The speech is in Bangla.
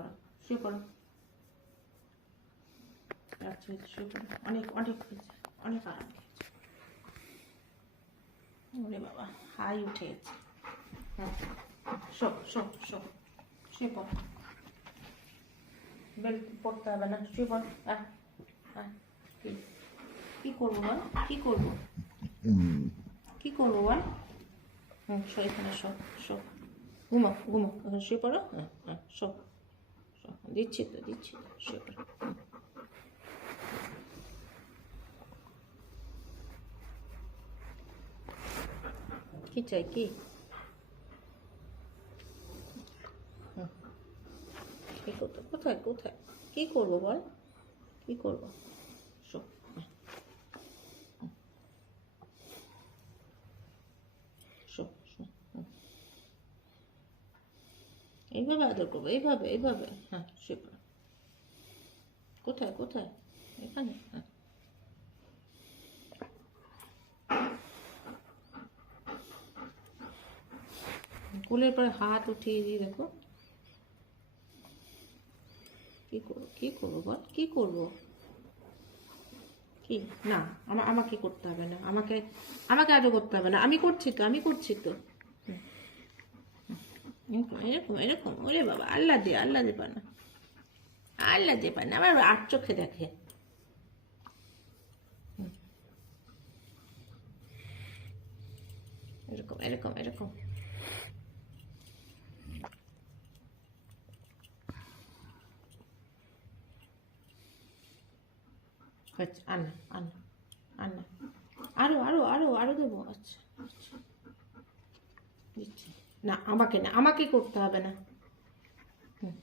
পড়ো, শুয়ে পড়ো। আচ্ছা শুয়ে পড়ো, অনেক অনেক হয়েছে, অনেক আরাম খেয়েছে। ওরে বাবা হাই উঠে গেছে। হ্যাঁ শো শো শো, শুয়ে পড়ো, বেল্ট পড়তে হবে না, শুয়ে পড়ো। কি করবো বল, কি করবো, কি করবো বল? শো এখানে, শো শো, ঘুমো ঘুমো, এখন শুয়ে পড়ো। হ্যাঁ শো শো, দিচ্ছি তো দিচ্ছি তো, শুয়ে পড়ো। কি চাই কি? কি করতো, কোথায় কোথায়, কি করবো বল, কি করবো? শো, শো শো, এইভাবে আদর করবো, এইভাবে এইভাবে। হ্যাঁ শুয়ে পড়ো। কোথায় কোথায়, এখানে। হ্যাঁ কোলের পরে হাত উঠিয়ে দিয়ে দেখো। কি করবো, কি করবো বল, কি করবো? কি না, আমাকে করতে হবে না, আমাকে আমাকে আদর করতে হবে না, আমি করছি তো, আমি করছি তো। এরকম এরকম এরকম, ওরে বাবা, আল্লাহ দে পানা, আল্লাহ দে পানা, আমার আট চোখে দেখে। এরকম এরকম এরকম। আচ্ছা আন্না আন্না আন্না, আরো আরো আরো আরো দেবো। আচ্ছা আচ্ছা দিচ্ছি। না আমাকে না, আমাকে করতে হবে না। হুম